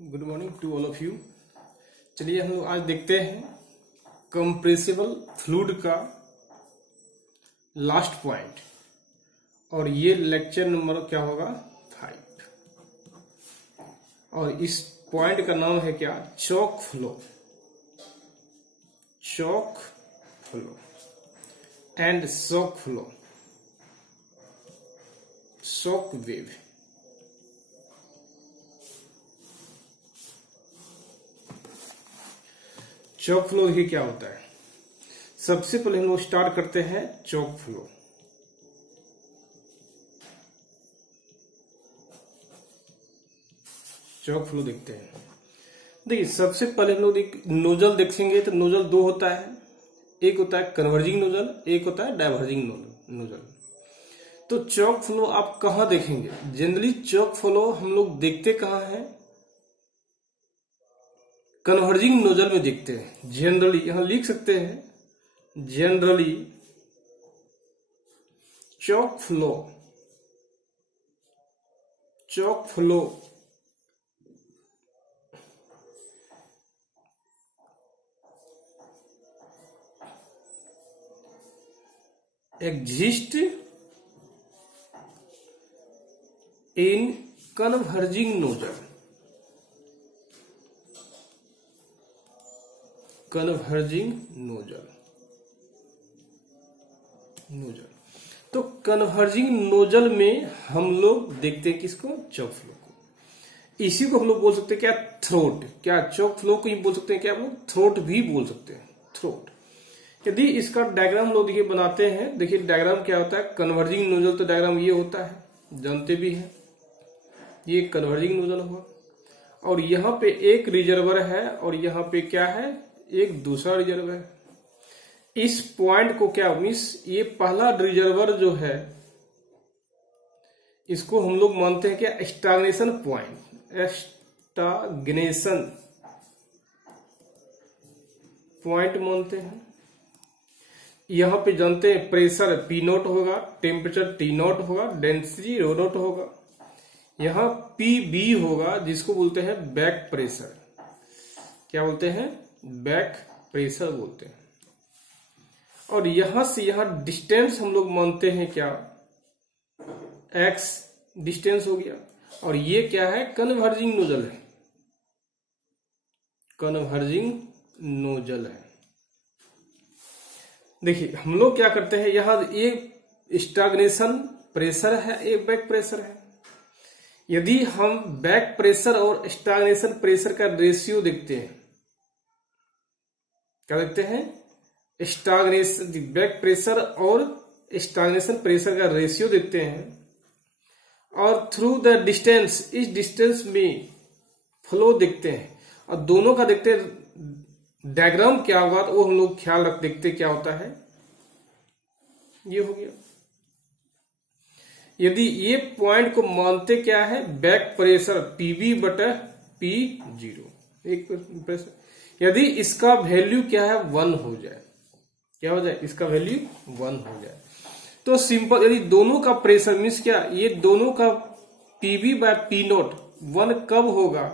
Good morning to all of you. चलिए हम लोग आज देखते हैं कंप्रेसिबल फ्लूइड का लास्ट पॉइंट, और ये लेक्चर नंबर क्या होगा 5। और इस पॉइंट का नाम है क्या, choke flow. Choke flow and shock flow, shock wave. Choke flow ही क्या होता है, सबसे पहले हम लोग स्टार्ट करते हैं चॉक फ्लो। चॉक फ्लो देखते हैं। देखिए सबसे पहले हम लोग नोजल देखेंगे तो नोजल दो होता है, एक होता है कन्वर्जिंग नोजल, एक होता है डाइवर्जिंग नोजल। तो चॉक फ्लो आप कहां देखेंगे, जनरली चॉक फ्लो हम लोग देखते कहां है, कन्वर्जिंग नोजल में देखते हैं। जनरली यहां लिख सकते हैं, generally chalk flow exist in converging nodule। Converging nozzle, तो कन्वर्जिंग नोजल में हम लोग देखते हैं किसको, चॉक फ्लो को। इसी को हम लोग बोल सकते हैं क्या, थ्रोट। क्या चॉक फ्लो को ही बोल सकते हैं क्या, हम लोग थ्रोट भी बोल सकते हैं, थ्रोट। यदि इसका डायग्राम हम लोग देखिए बनाते हैं, देखिए डायग्राम क्या होता है, कन्वर्जिंग नोजल तो डायग्राम ये होता है, जानते भी हैं, ये कन्वर्जिंग नोजल हुआ, और यहाँ पे एक रिजर्वर है और यहाँ पे क्या है, एक दूसरा रिजर्वर है। इस पॉइंट को क्या मीन्स, ये पहला रिजर्वर जो है इसको हम लोग मानते हैं क्या, स्टैग्नेशन पॉइंट। स्टैग्नेशन पॉइंट मानते हैं। यहां पे जानते हैं प्रेशर P नॉट होगा, टेम्परेचर T नॉट होगा, डेंसिटी रो नॉट होगा। यहां PB होगा जिसको बोलते हैं बैक प्रेशर। क्या बोलते हैं, बैक प्रेशर बोलते हैं। और यहां से यहां डिस्टेंस हम लोग मानते हैं क्या, x डिस्टेंस हो गया। और ये क्या है, कन्वर्जिंग नोजल है, कन्वर्जिंग नोजल है। देखिए हम लोग क्या करते हैं, यहां एक स्टैग्नेशन प्रेशर है, एक बैक प्रेशर है। यदि हम बैक प्रेशर और स्टैग्नेशन प्रेशर का रेशियो देखते हैं, क्या देखते हैं, स्टैग्नेशन बैक प्रेशर और स्टैग्नेशन प्रेशर का रेशियो देखते हैं, और थ्रू द डिस्टेंस, इस डिस्टेंस में फ्लो देखते हैं, और दोनों का देखते हैं डायग्राम क्या होगा, तो वो हम लोग ख्याल रख देखते क्या होता है, ये हो गया। यदि ये पॉइंट को मानते क्या है, बैक प्रेशर PB बटा P0, एक प्रेशर। यदि इसका वैल्यू क्या है, 1 हो जाए, क्या हो जाए, इसका वैल्यू 1 हो जाए, तो सिंपल। यदि दोनों का प्रेशर मीन्स क्या, ये दोनों का PB बाय P नॉट 1 कब होगा,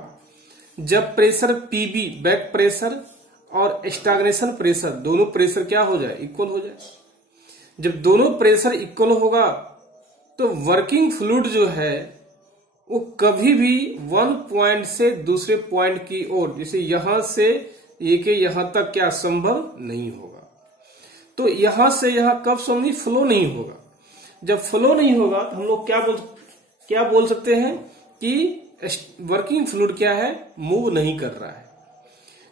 जब प्रेशर PB बैक प्रेशर और स्टैग्नेशन प्रेशर दोनों प्रेशर क्या हो जाए, इक्वल हो जाए। जब दोनों प्रेशर इक्वल होगा तो वर्किंग फ्लूइड जो है वो कभी भी वन पॉइंट से दूसरे पॉइंट की ओर, जैसे यहां से ये के यहां तक क्या संभव नहीं होगा। तो यहां से यहां कब संभव, फ्लो नहीं होगा। जब फ्लो नहीं होगा तो हम लोग क्या बोल सकते हैं कि वर्किंग फ्लूइड क्या है, मूव नहीं कर रहा है।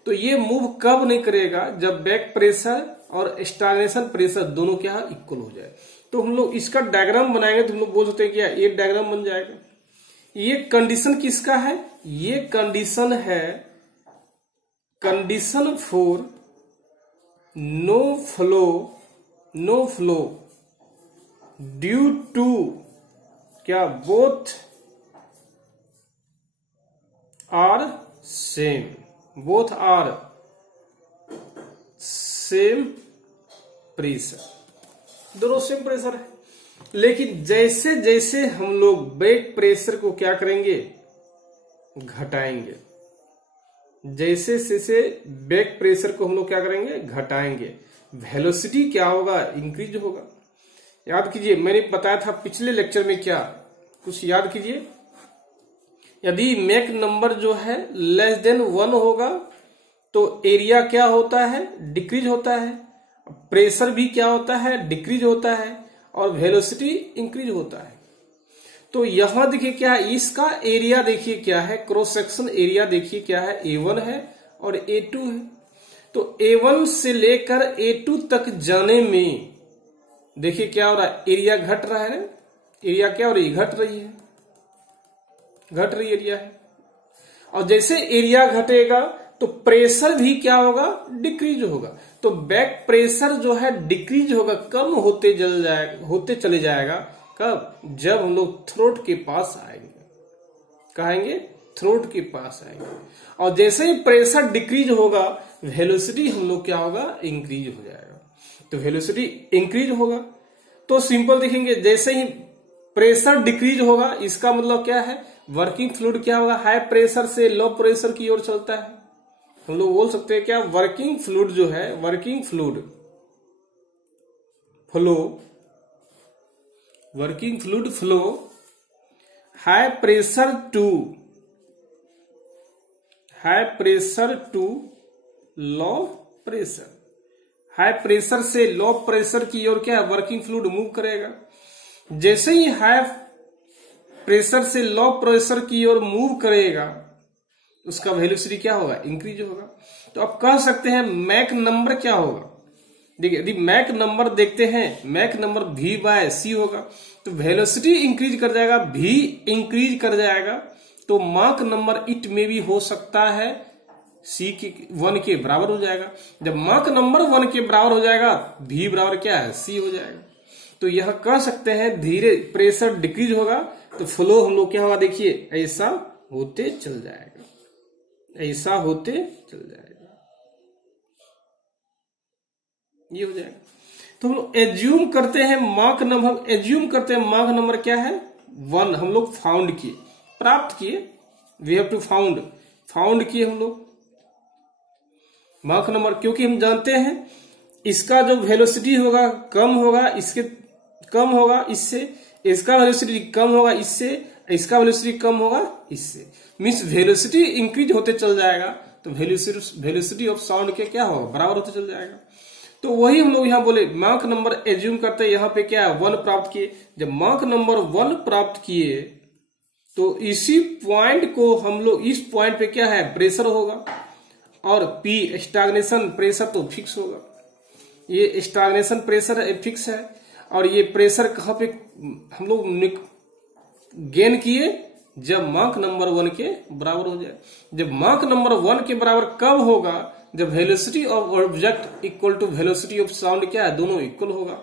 तो ये मूव कब नहीं करेगा, जब बैक प्रेशर और स्टैग्नेशन प्रेशर दोनों क्या इक्वल हो जाए। तो हम लोग इसका डायग्राम बनाएंगे तो हम लोग बोल सकते हैं क्या, एक डायग्राम बन जाएगा। ये कंडीशन किसका है, ये कंडीशन है, condition for no flow due to क्या, बोथ आर सेम प्रेशर, दोनों सेम प्रेशर है। लेकिन जैसे जैसे हम लोग बैक प्रेशर को क्या करेंगे, घटाएंगे, जैसे जैसे बैक प्रेशर को हम लोग क्या करेंगे, घटाएंगे, वेलोसिटी क्या होगा, इंक्रीज होगा। याद कीजिए मैंने बताया था पिछले लेक्चर में क्या, कुछ याद कीजिए। यदि मैक नंबर जो है लेस देन 1 होगा तो एरिया क्या होता है, डिक्रीज होता है, प्रेशर भी क्या होता है, डिक्रीज होता है, और वेलोसिटी इंक्रीज होता है। तो यहां देखिए क्या है, इसका एरिया देखिए क्या है, क्रॉस सेक्शन एरिया देखिए क्या है, A1 है और A2 है। तो A1 से लेकर A2 तक जाने में देखिए क्या हो रहा है, एरिया घट रहा है, एरिया क्या हो रही है, घट रही है, घट रही एरिया है। और जैसे एरिया घटेगा तो प्रेशर भी क्या होगा, डिक्रीज होगा। तो बैक प्रेशर जो है डिक्रीज होगा, कम होते चले जाएगा। कब, जब हम लोग थ्रोट के पास आएंगे, कहेंगे थ्रोट के पास आएंगे। और जैसे ही प्रेशर डिक्रीज होगा वेलोसिटी हम लोग क्या होगा, इंक्रीज हो जाएगा। तो वेलोसिटी इंक्रीज होगा तो सिंपल देखेंगे, जैसे ही प्रेशर डिक्रीज होगा इसका मतलब क्या है, वर्किंग फ्लूइड क्या होगा, हाई प्रेशर से लो प्रेशर की ओर चलता है। हम लोग बोल सकते हैं क्या, वर्किंग फ्लूइड जो है, working fluid flow, working fluid flow high pressure to low pressure, high pressure से लो प्रेशर की ओर क्या है, वर्किंग फ्लूइड मूव करेगा। जैसे ही हाई प्रेशर से लो प्रेशर की ओर मूव करेगा उसका वेलोसिटी क्या होगा, इंक्रीज होगा। तो आप कह सकते हैं मैक नंबर क्या होगा, देखिए यदि मैक नंबर देखते हैं, मैक नंबर V/c होगा, तो वेलोसिटी इंक्रीज कर जाएगा, V इंक्रीज कर जाएगा, तो माक नंबर इट में भी हो सकता है C के 1 के बराबर हो जाएगा। जब माक नंबर 1 के बराबर हो जाएगा, V बराबर क्या है, C हो जाएगा। तो यह कह सकते हैं धीरे प्रेशर डिक्रीज होगा तो फ्लो हम लोग क्या होगा, देखिए ऐसा होते चल जाएगा, ऐसा होते चल जाएगा, ये हो जाएगा। तो हम लोग एज्यूम करते हैं माक नंबर, एज्यूम करते हैं माक नंबर क्या है, 1 हम लोग फाउंड किए, प्राप्त किए, वी हैव टू फाउंड किए हम लोग माक नंबर, क्योंकि हम जानते हैं इसका जो वेलोसिटी होगा कम होगा, इसके कम होगा इससे, इसका वेलोसिटी कम होगा इससे, इसका वेलोसिटी कम होगा इससे, मींस वेलोसिटी इंक्रीज होते चल जाएगा तो वेलोसिटी ऑफ साउंड के क्या होगा, बराबर होते चल जाएगा। तो वही हम लोग यहाँ बोले माक नंबर एज्यूम करते हैं, यहाँ पे क्या है 1 प्राप्त किए। जब माक नंबर 1 प्राप्त किए तो इसी पॉइंट को हम लोग, इस पॉइंट पे क्या है, प्रेशर होगा, और P स्टैग्नेशन प्रेशर तो फिक्स होगा, ये स्टैग्नेशन प्रेशर फिक्स है। और ये प्रेशर कहाँ पे हम लोग गेन किए, जब माक नंबर 1 के बराबर हो जाए। जब माक नंबर 1 के बराबर कब होगा, जब velocity of object equal to velocity of sound क्या है, दोनों इक्वल होगा।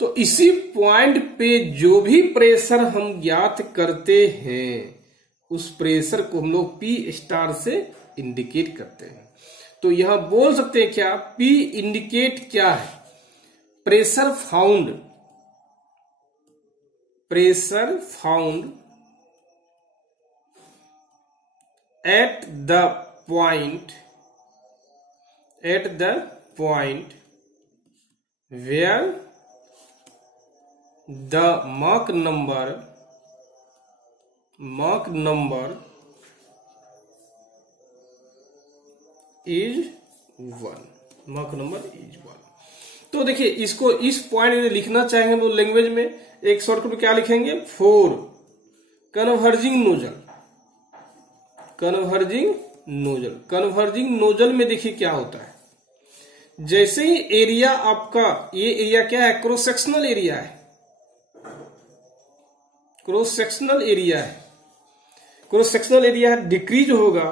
तो इसी पॉइंट पे जो भी प्रेशर हम ज्ञात करते हैं उस प्रेशर को हम लोग P* से इंडिकेट करते हैं। तो यहां बोल सकते हैं क्या, P इंडिकेट क्या है, pressure found, pressure found at the point where the Mach number is 1, Mach number is 1। तो देखिए इसको इस पॉइंट में लिखना चाहेंगे हम लोग लैंग्वेज में, एक शॉर्टकट में क्या लिखेंगे, फॉर कन्वर्जिंग नोजल में देखिए क्या होता है, जैसे ही एरिया आपका, ये एरिया क्या है, क्रॉस सेक्शनल एरिया है, क्रॉस सेक्शनल एरिया डिक्रीज होगा,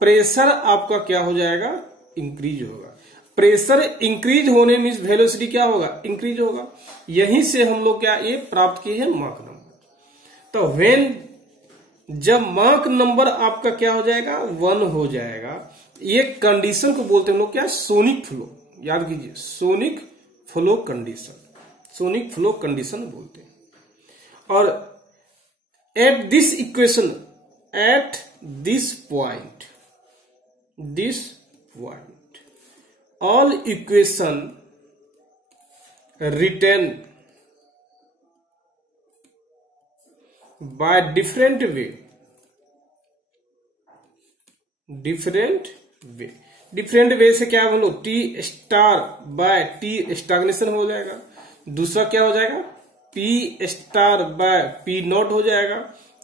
प्रेशर आपका क्या हो जाएगा, इंक्रीज होगा। प्रेशर इंक्रीज होने मीन्स वेलोसिटी क्या होगा, इंक्रीज होगा। यहीं से हम लोग क्या ये प्राप्त किए हैं माक नंबर। तो जब माक नंबर आपका क्या हो जाएगा, 1 हो जाएगा, ये कंडीशन को बोलते हैं हम लोग क्या, सोनिक फ्लो। याद कीजिए, सोनिक फ्लो कंडीशन बोलते हैं। और at this equation, at this point this point. All equation written by different way से क्या हम लोग टी स्टार बाय टी स्टाग्नेशन हो जाएगा। दूसरा क्या हो जाएगा, P star by P not हो जाएगा।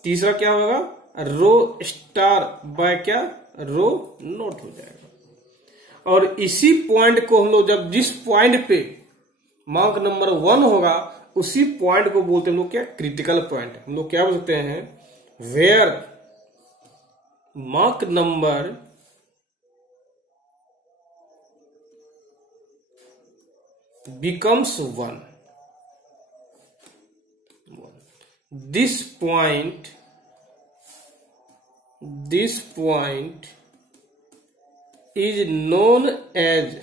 तीसरा क्या होगा, रो स्टार बाय क्या, रो नॉट हो जाएगा। और इसी पॉइंट को हम लोग जब जिस पॉइंट पे मार्क नंबर 1 होगा उसी पॉइंट को बोलते हैं हम लोग क्या, क्रिटिकल पॉइंट। हम लोग क्या बोलते हैं, वेयर मार्क number becomes 1, this point is known as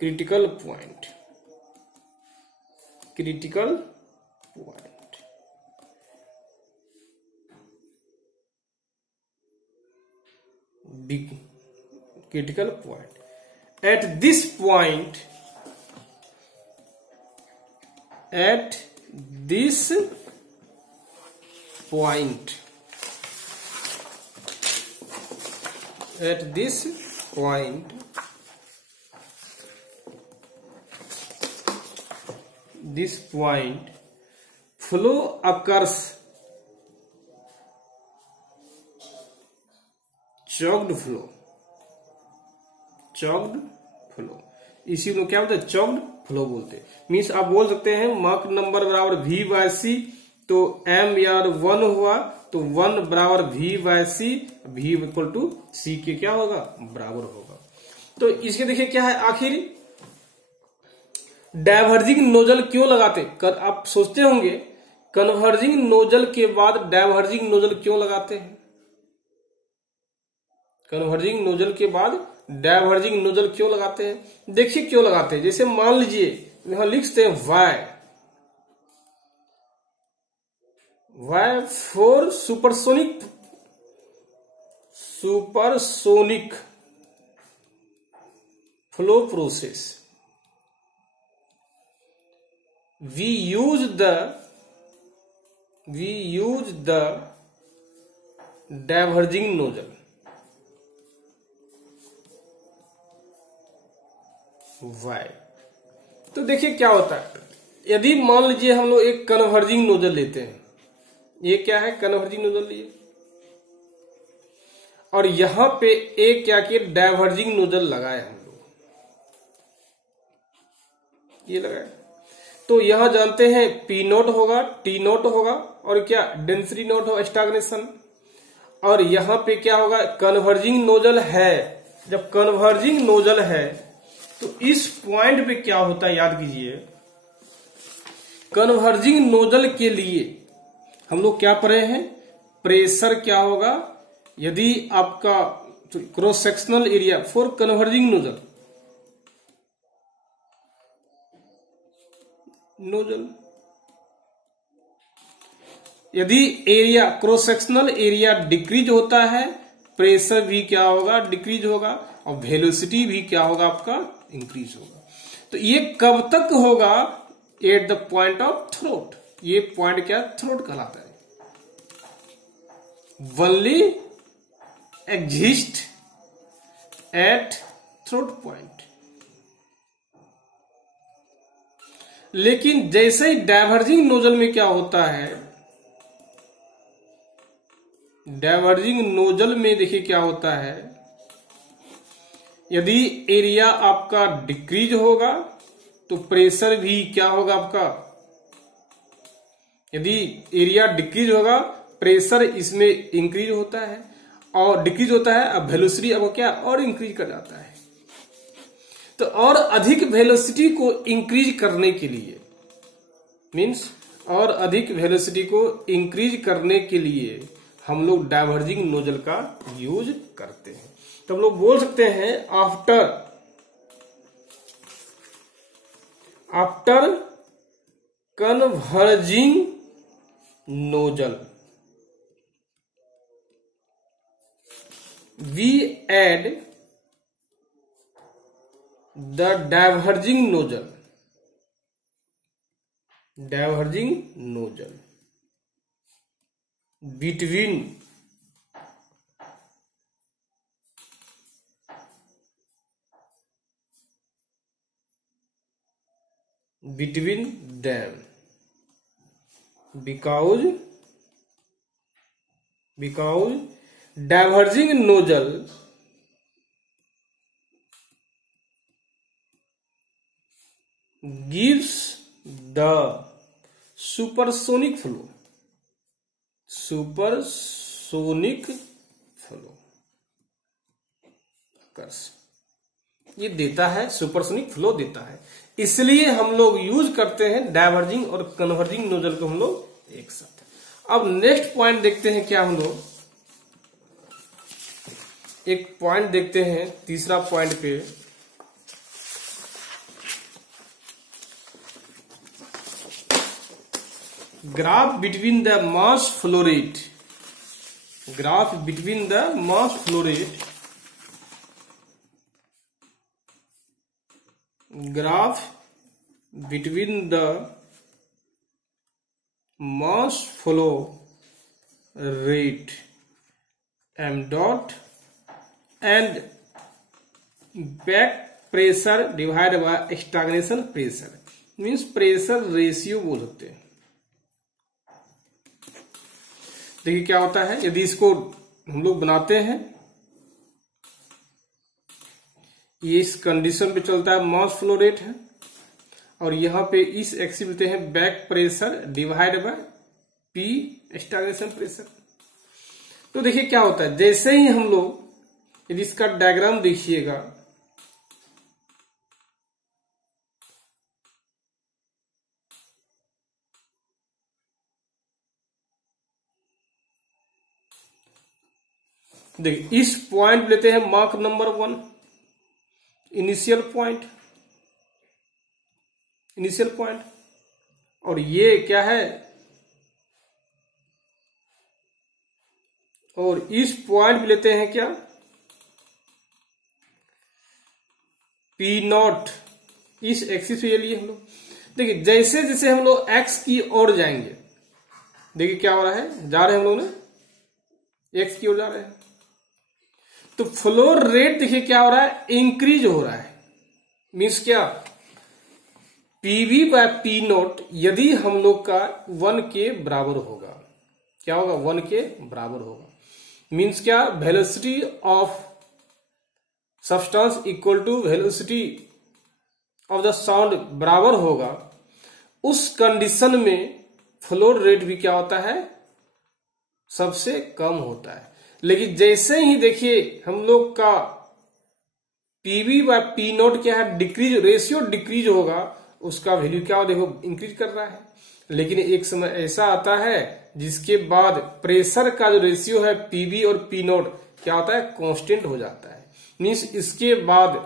critical point. Critical point. At this point, flow occurs choked flow. इसी को क्या बोलते हैं, चॉक्ड फ्लो बोलते हैं। मीन्स आप बोल सकते हैं मार्क नंबर बराबर V बाय सी, तो M यार 1 हुआ तो 1 बराबर V by C, V equal to C के क्या होगा, बराबर होगा। तो इसके देखिए क्या है, आखिर डाइवर्जिंग नोजल क्यों लगाते, आप सोचते होंगे कन्वर्जिंग नोजल के बाद डाइवर्जिंग नोजल क्यों लगाते हैं। कन्वर्जिंग नोजल के बाद डाइवर्जिंग नोजल क्यों लगाते हैं, देखिए क्यों लगाते हैं। जैसे मान लीजिए यहां लिखते हैं why for supersonic flow process, we use the diverging nozzle. Why? तो देखिए क्या होता है, यदि मान लीजिए हम लोग एक कन्वर्जिंग नोजल लेते हैं, ये क्या है, कन्वर्जिंग नोजल लिए, और यहां पे एक क्या किया, डाइवर्जिंग नोजल लगाए हम लोग, ये लगाए। तो यहां जानते हैं पी नोट होगा, टी नोट होगा, और क्या डेंसिटी नोट होगा, स्टैग्नेशन। और यहां पे क्या होगा, कन्वर्जिंग नोजल है। जब कन्वर्जिंग नोजल है तो इस पॉइंट पे क्या होता है, याद कीजिए, कन्वर्जिंग नोजल के लिए हम लोग क्या पढ़े हैं, प्रेशर क्या होगा, यदि आपका cross sectional area for converging nozzle, यदि area cross sectional area decrease होता है, प्रेशर भी क्या होगा, डिक्रीज होगा, और वेलोसिटी भी क्या होगा, आपका इंक्रीज होगा। तो ये कब तक होगा, at the point of throat. ये पॉइंट क्या, थ्रोट कहलाता है। Only exist at throat point. लेकिन जैसे ही डाइवर्जिंग नोजल में क्या होता है, डाइवर्जिंग नोजल में देखिए क्या होता है, यदि एरिया आपका डिक्रीज होगा तो प्रेशर भी क्या होगा आपका, यदि एरिया डिक्रीज होगा प्रेशर इसमें इंक्रीज होता है, और डिक्रीज होता है, अब वेलोसिटी अब क्या और इंक्रीज कर जाता है। तो और अधिक वेलोसिटी को इंक्रीज करने के लिए, मीन्स और अधिक वेलोसिटी को इंक्रीज करने के लिए हम लोग डाइवर्जिंग नोजल का यूज करते हैं। तो हम लोग बोल सकते हैं after converging nozzle, we add the diverging nozzle between them because diverging nozzle gives the supersonic flow ये देता है, सुपरसोनिक फ्लो देता है, इसलिए हम लोग यूज करते हैं डाइवर्जिंग और कन्वर्जिंग नोजल को हम लोग एक साथ। अब नेक्स्ट पॉइंट देखते हैं, क्या हम लोग एक पॉइंट देखते हैं, तीसरा पॉइंट पे graph between the mass flow rate, graph between the mass flow rate, graph between the mass flow rate m dot and back pressure divide by stagnation pressure, means pressure ratio बोल सकते हैं। देखिए क्या होता है, यदि इसको हम लोग बनाते हैं, ये इस कंडीशन पे चलता है, मास फ्लो रेट है, और यहां पे इस एक्सिस बोलते हैं back pressure divide by P stagnation pressure. तो देखिए क्या होता है, जैसे ही हम लोग यदि इसका डायग्राम देखिएगा, देखिए इस पॉइंट लेते हैं मार्क नंबर 1, इनिशियल पॉइंट, और ये क्या है, और इस पॉइंट लेते हैं क्या, पी नॉट, इस एक्सिस पे लिए हम लोग। देखिए जैसे जैसे हम लोग एक्स की ओर जाएंगे, देखिए क्या हो रहा है, जा रहे हैं हम लोग ने एक्स की ओर जा रहे हैं, तो फ्लो रेट देखिए क्या हो रहा है, इंक्रीज हो रहा है। मीन्स क्या, पीवी बाय पी नोट यदि हम लोग का 1 के बराबर होगा, क्या होगा, 1 के बराबर होगा। मीन्स क्या, velocity of substance equal to velocity of the sound बराबर होगा, उस कंडीशन में फ्लो रेट भी क्या होता है, सबसे कम होता है। लेकिन जैसे ही देखिए हम लोग का पीवी बाय पी नोट क्या है, डिक्रीज, रेशियो डिक्रीज होगा, उसका वैल्यू क्या हो, देखो इंक्रीज कर रहा है। लेकिन एक समय ऐसा आता है जिसके बाद प्रेशर का जो रेशियो है पीवी और पी नोट क्या होता है, कांस्टेंट हो जाता है। मीन्स इसके बाद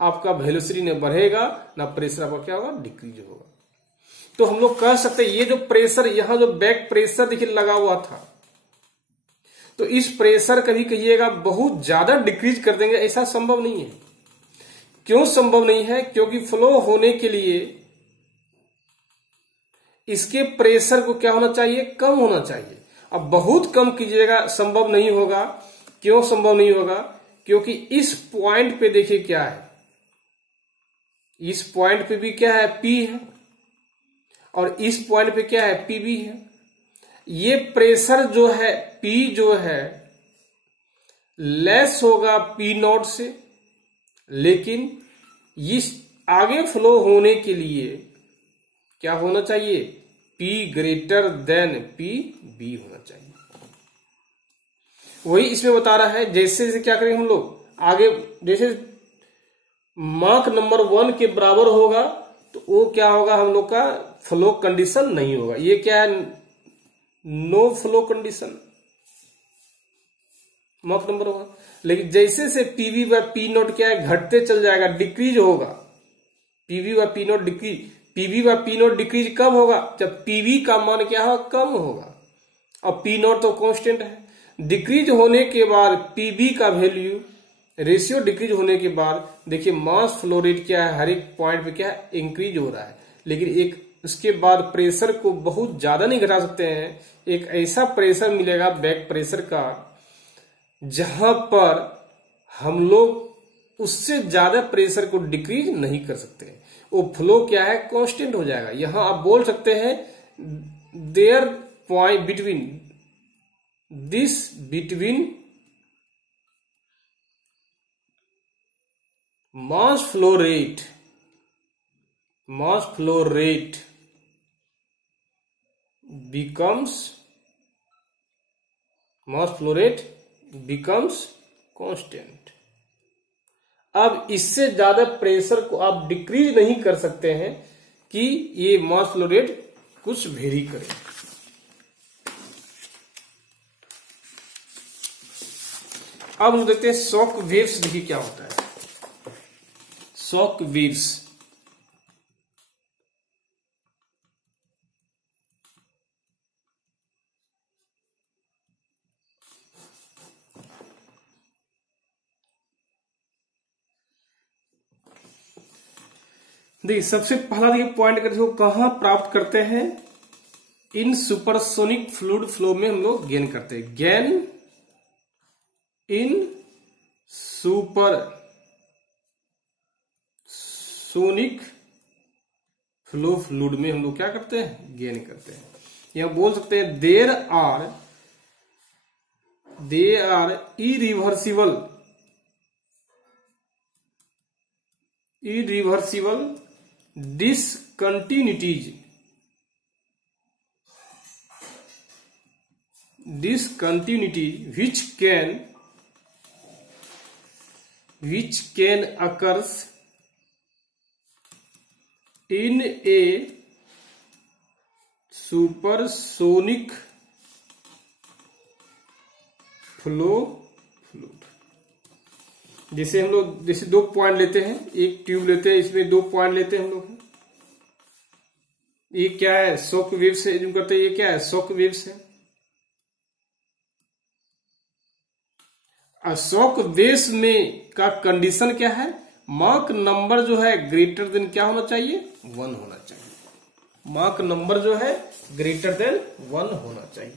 आपका वेलोसिटी न बढ़ेगा ना प्रेशर आपका क्या होगा, डिक्रीज होगा। तो हम लोग कह सकते हैं ये जो प्रेशर, यहां जो बैक प्रेशर देखिए लगा हुआ था, तो इस प्रेशर कभी कहिएगा बहुत ज्यादा डिक्रीज कर देंगे, ऐसा संभव नहीं है। क्यों संभव नहीं है, क्योंकि फ्लो होने के लिए इसके प्रेशर को क्या होना चाहिए, कम होना चाहिए। अब बहुत कम कीजिएगा, संभव नहीं होगा। क्यों संभव नहीं होगा, क्योंकि इस पॉइंट पे देखिए क्या है, इस पॉइंट पे भी क्या है, पी है, और इस पॉइंट पे क्या है, पीबी है। ये प्रेशर जो है पी जो है लेस होगा पी नॉट से, लेकिन इस आगे फ्लो होने के लिए क्या होना चाहिए, P greater than P B होना चाहिए। वही इसमें बता रहा है, जैसे जैसे क्या करेंगे हम लोग आगे, जैसे मार्क नंबर 1 के बराबर होगा तो वो क्या होगा, हम लोग का फ्लो कंडीशन नहीं होगा। ये क्या है, नो फ्लो कंडीशन, मार्क नंबर 1। लेकिन जैसे से पीवी बाय पी नोट क्या है, घटते चल जाएगा, डिक्रीज होगा, PV by P note decrease. PV by P note decrease कब होगा, जब पीवी का मान क्या होगा, कम होगा, और पी नोट तो कांस्टेंट है। डिक्रीज होने के बाद पीबी का वैल्यू, रेशियो डिक्रीज होने के बाद देखिए मास फ्लो रेट क्या है, हर एक पॉइंट पे क्या है, इंक्रीज हो रहा है। लेकिन एक उसके बाद प्रेशर को बहुत ज्यादा नहीं घटा सकते हैं। एक ऐसा प्रेशर मिलेगा बैक प्रेशर का जहां पर हम लोग उससे ज्यादा प्रेशर को डिक्रीज नहीं कर सकते। वो फ्लो क्या है, कांस्टेंट हो जाएगा। यहां आप बोल सकते हैं their point between mass flow rate becomes constant. अब इससे ज्यादा प्रेशर को आप डिक्रीज नहीं कर सकते हैं कि ये मास फ्लो रेट कुछ वेरी करे। अब हम देखते हैं शॉक वेव्स। देखिए क्या होता है शॉक वेव्स। देखिए सबसे पहला देखिए पॉइंट करते हो कहां प्राप्त करते हैं, इन सुपरसोनिक फ्लूइड फ्लो में हम लोग गेन करते हैं। Gain in supersonic flow fluid में हम लोग क्या करते हैं, गेन करते हैं। यहां बोल सकते हैं there are irreversible discontinuities which can occurs in a supersonic flow fluid। जैसे हम लोग जैसे दो पॉइंट लेते हैं, एक ट्यूब लेते हैं, इसमें दो पॉइंट लेते हैं हम लोग। ये क्या है, शॉक वेव से जो करते हैं, ये क्या है, शॉक वेव से। शॉक वेव्स में का कंडीशन क्या है, माक नंबर जो है ग्रेटर देन क्या होना चाहिए, 1 होना चाहिए। माक नंबर जो है ग्रेटर देन 1 होना चाहिए।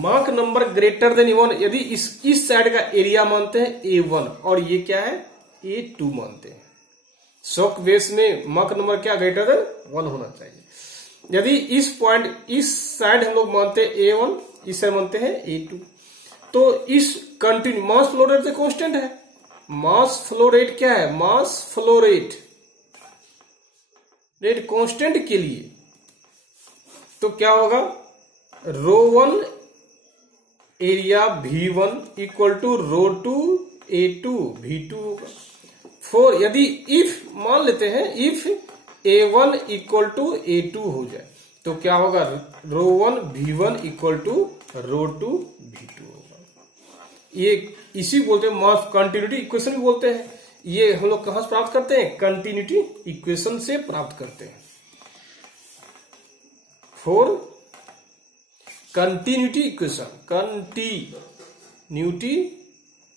माक नंबर ग्रेटर देन 1 यदि इस साइड का एरिया मानते हैं A1 और ये क्या है A2 मानते हैं। शॉक वेव्स में माक नंबर क्या ग्रेटर देन 1 होना चाहिए। यदि इस पॉइंट इस साइड हम लोग मानते हैं A1, इस साइड मानते हैं A2, तो इस कंटिन्यू मास फ्लो रेट तो कांस्टेंट है। मास फ्लो रेट क्या है, मास फ्लो रेट कांस्टेंट के लिए तो क्या होगा, ρ1 area V1 equal to ρ2 A2 V2 होगा। 4 यदि इफ मान लेते हैं if A1 equal to A2 हो जाए तो क्या होगा, ρ1 V1 इक्वल टू ρ2 V2 होगा। ये इसी बोलते हैं मास कंटिन्यूटी इक्वेशन भी बोलते हैं। ये हम लोग कहां से प्राप्त करते हैं, कंटिन्यूटी इक्वेशन से प्राप्त करते हैं। 4 कंटिन्यूटी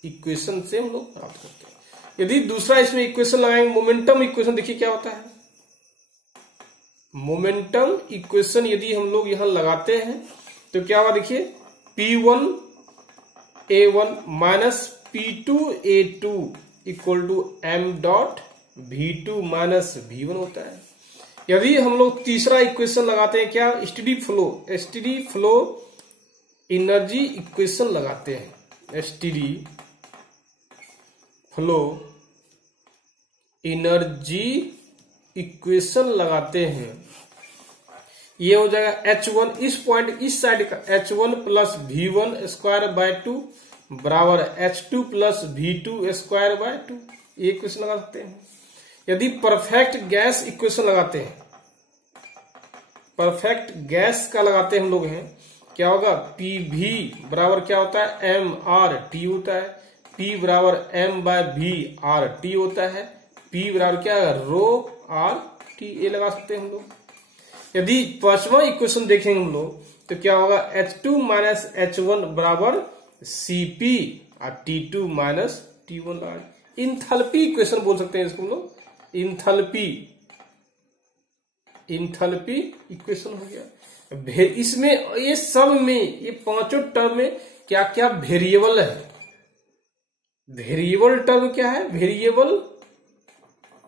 इक्वेशन से हम लोग प्राप्त करते हैं। यदि दूसरा इसमें इक्वेशन लगाएंगे मोमेंटम इक्वेशन, देखिए क्या होता है। मोमेंटम इक्वेशन यदि हम लोग यहां लगाते हैं तो क्या होगा, देखिए P1A1 minus P2A2 equal to m dot V2 minus V1 होता है। यदि हम लोग तीसरा इक्वेशन लगाते हैं क्या, स्टेडी फ्लो एनर्जी इक्वेशन लगाते हैं। स्टेडी फ्लो एनर्जी इक्वेशन लगाते हैं, ये हो जाएगा H1 इस पॉइंट इस साइड का H1 plus V1 square by 2 बराबर H2 plus V2 square by 2। ये इक्वेशन लगा सकते हैं। यदि परफेक्ट गैस इक्वेशन लगाते हैं, परफेक्ट गैस का लगाते हैं हम लोग हैं, क्या होगा, PV बराबर क्या होता है, MRT होता है। P बराबर M बाय V RT होता है। P बराबर क्या है, ρRT, ये लगा सकते हैं हम लोग। यदि पांचवा इक्वेशन देखेंगे हम लोग तो क्या होगा, H2 माइनस H1 बराबर Cp और T2 minus T1 large. Enthalpy equation बोल सकते हैं इसको हम लोग, इंथैल्पी इक्वेशन हो गया। इसमें ये सब में, ये पांचों टर्म में क्या क्या वेरिएबल है? वेरिएबल टर्म क्या है? वेरिएबल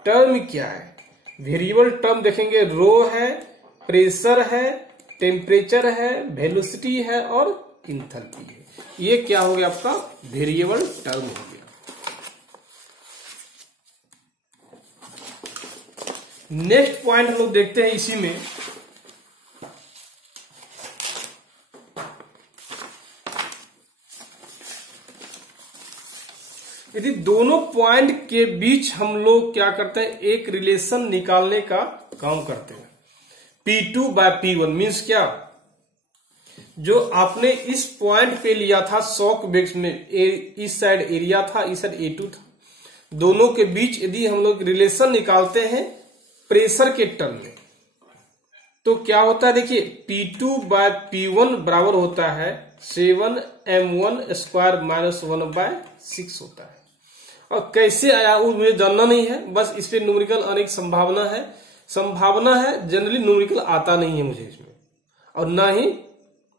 टर्म क्या है? वेरिएबल टर्म देखेंगे, रो है, प्रेशर है, टेम्परेचर है, वेलोसिटी है और इंथैल्पी है। ये क्या हो गया आपका? वेरिएबल टर्म हो गया। नेक्स्ट पॉइंट हम लोग देखते हैं इसी में, यदि दोनों पॉइंट के बीच हम लोग क्या करते हैं, एक रिलेशन निकालने का काम करते हैं। P2 बाय P1 मीन्स क्या? जो आपने इस पॉइंट पे लिया था शॉक वेव्स में, इस साइड एरिया था, इस साइड A2 था, दोनों के बीच यदि हम लोग रिलेशन निकालते हैं प्रेशर के टर्म में, तो क्या होता है? देखिए, P2 बाय P1 बराबर होता है 7m1 स्क्वायर माइनस 1/6 होता है। और कैसे आया वो मुझे जानना नहीं है, बस इस पे न्यूमेरिकल अनेक संभावना है, जनरली न्यूमेरिकल आता नहीं है मुझे इसमें, और ना ही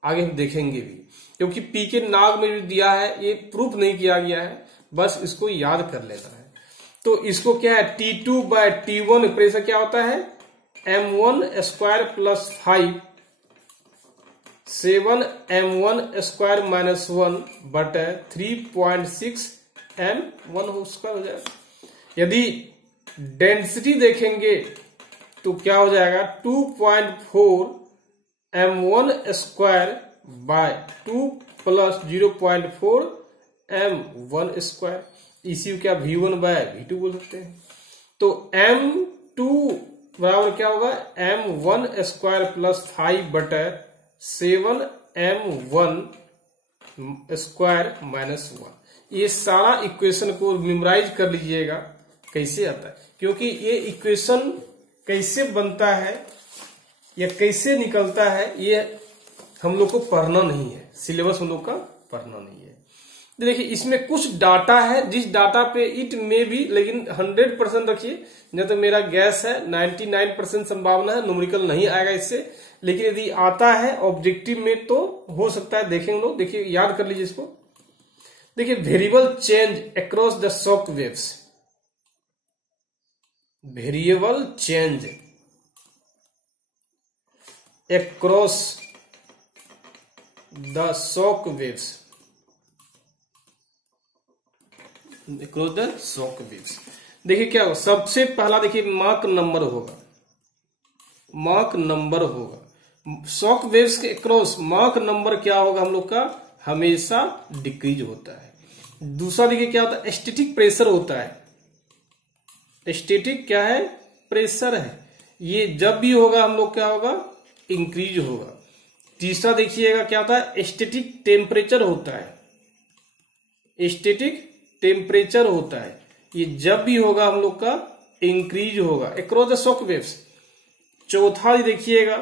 आगे हम देखेंगे भी, क्योंकि पी के नाग में जो दिया है ये प्रूफ नहीं किया गया है, बस इसको याद कर लेना है। तो इसको क्या है, T2 बाय T1 प्रेशर क्या होता है, m1 square plus 5 7m1 square minus 1 बटे 3.6 m1 हो स्क्वायर हो जाएगा। यदि डेंसिटी देखेंगे तो क्या हो जाएगा, 2.4 m1 square by 2 plus 0.4 m1 square, इसी को क्या V1 बाय V2 बोल सकते हैं। तो m2 बराबर क्या होगा, m1 स्क्वायर प्लस 5 बटे 7 m1 स्क्वायर माइनस 1। ये सारा इक्वेशन को मेमोराइज कर लीजिएगा कैसे आता है, क्योंकि ये इक्वेशन कैसे बनता है या कैसे निकलता है ये हम लोग को पढ़ना नहीं है, सिलेबस हम लोग का पढ़ना नहीं है। देखिए, इसमें कुछ डाटा है, जिस डाटा पे इट में भी, लेकिन 100% रखिए, नहीं तो मेरा गैस है 99% संभावना है न्यूमेरिकल नहीं आएगा इससे, लेकिन यदि आता है ऑब्जेक्टिव में तो हो सकता है, देखेंगे लोग। देखिए, याद कर लीजिए इसको। देखिए, variable change across the shock waves, variable change across the shock waves, across the shock waves. देखिए क्या होगा, सबसे पहला देखिए मार्क नंबर होगा, मार्क नंबर होगा। शॉक वेव्स के अक्रॉस मार्क नंबर क्या होगा हम लोग का, हमेशा डिक्रीज होता है। दूसरा देखिए क्या होता है, स्टैटिक प्रेशर होता है। स्टैटिक क्या है, प्रेशर है, ये जब भी होगा हम लोग क्या होगा, इंक्रीज होगा। तीसरा देखिएगा क्या होता है, स्टैटिक टेम्परेचर होता है, स्टैटिक टेम्परेचर होता है, ये जब भी होगा हम लोग का इंक्रीज होगा अक्रॉस द शॉक वेव्स। चौथा देखिएगा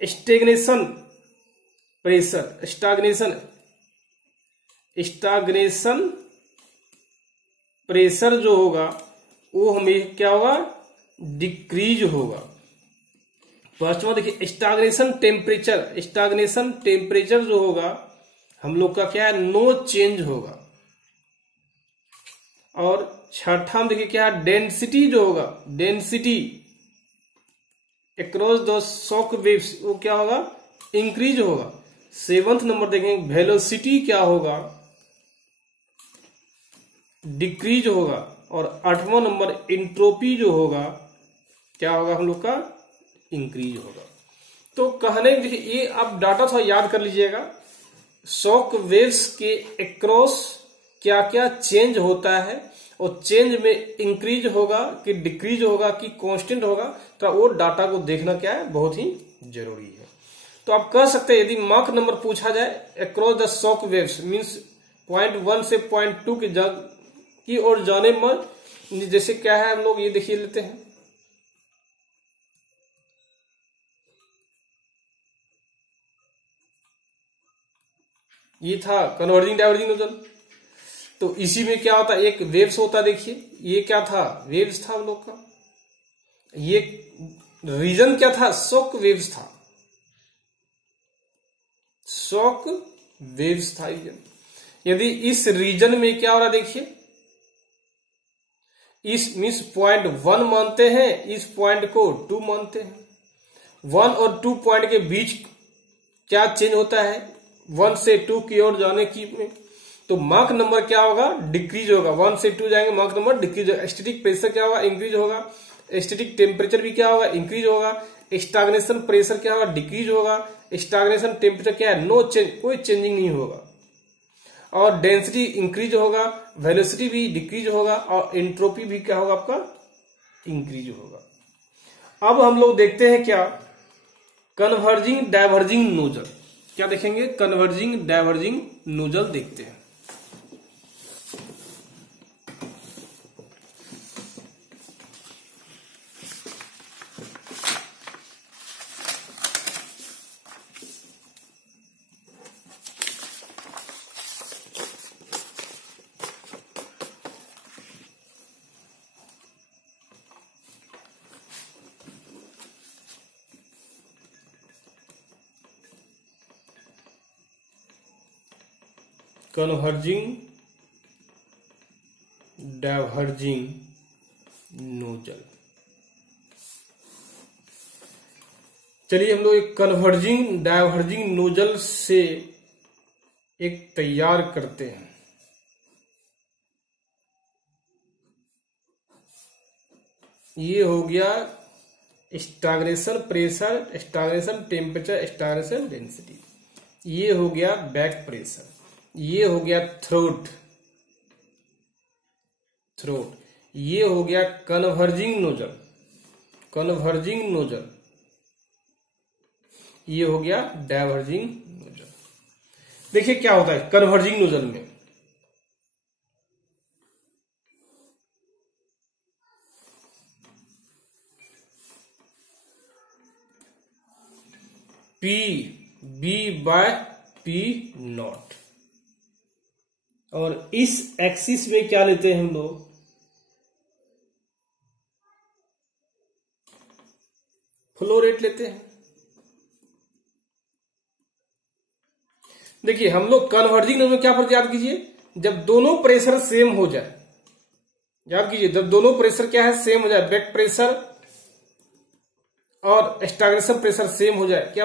स्टैग्नेशन प्रेशर, स्टैग्नेशन प्रेशर जो होगा वो हमें क्या होगा, डिक्रीज होगा। पांचवा देखिए स्टैग्नेशन टेम्परेचर जो होगा हम लोग का क्या है, नो चेंज होगा। और छठा में देखिए क्या है, डेंसिटी जो होगा, density across the shock waves वो क्या होगा, इंक्रीज होगा। सेवंथ नंबर देखेंगे वेलोसिटी क्या होगा, डिक्रीज होगा। और आठवां नंबर एंट्रोपी जो होगा क्या होगा हम लोग का, इंक्रीज होगा। तो कहने देखिए ये आप डाटा थोड़ा याद कर लीजिएगा, शॉक वेव्स के अक्रॉस क्या क्या चेंज होता है, और चेंज में इंक्रीज होगा कि डिक्रीज होगा कि कांस्टेंट होगा, तो वो डाटा को देखना क्या है, बहुत ही जरूरी है। तो आप कह सकते हैं यदि मार्क नंबर पूछा जाए across the shock waves means point 1 से पॉइंट 2 की ओर जाने में, जैसे क्या है हम लोग ये देखिए लेते हैं, ये था कन्वर्जिंग डाइवर्जिंग नोजल। तो इसी में क्या होता है, एक वेव्स होता है। देखिए ये क्या था, वेव्स था हम लोग का। ये रीजन क्या था, शॉक वेव्स था, शॉक वेव्स था रीजन। यदि इस रीजन में क्या हो रहा, देखिए इस मीन्स पॉइंट 1 मानते हैं, इस पॉइंट को 2 मानते हैं। 1 और 2 पॉइंट के बीच क्या चेंज होता है, 1 से 2 की ओर जाने की में, तो मार्क नंबर क्या होगा, डिक्रीज होगा। 1 से 2 जाएंगे, मार्क नंबर डिक्रीज होगा। स्टैटिक प्रेशर क्या होगा, इंक्रीज होगा। स्टैटिक टेम्परेचर भी क्या होगा, इंक्रीज होगा। स्टैग्नेशन प्रेशर क्या होगा, डिक्रीज होगा। स्टैग्नेशन टेम्परेचर क्या है, नो चेंज, कोई चेंजिंग नहीं होगा। और डेंसिटी इंक्रीज होगा, वेलोसिटी भी डिक्रीज होगा, और एंट्रोपी भी क्या होगा आपका, इंक्रीज होगा। अब हम लोग देखते हैं क्या, कन्वर्जिंग डाइवर्जिंग नोजल। क्या देखेंगे, कन्वर्जिंग डाइवर्जिंग नोजल देखते हैं। Converging diverging nozzle. चलिए हम लोग एक कन्वर्जिंग डाइवर्जिंग नोजल से एक तैयार करते हैं। ये हो गया stagnation pressure, stagnation temperature, stagnation density. ये हो गया बैक प्रेशर। ये हो गया थ्रोट, थ्रोट। ये हो गया कन्वर्जिंग नोजल, कन्वर्जिंग नोजल। ये हो गया डाइवर्जिंग नोजल। देखिए क्या होता है कन्वर्जिंग नोजल में, P B by P naught, और इस एक्सिस में क्या लेते हैं हम लोग, फ्लो रेट लेते हैं। देखिए हम लोग कन्वर्जिंग नोजल में क्या फर्क, याद कीजिए, जब दोनों प्रेशर सेम हो जाए, याद कीजिए जब दोनों प्रेशर क्या है, सेम हो जाए, बैक प्रेशर और स्टैग्नेशन प्रेशर सेम हो जाए, क्या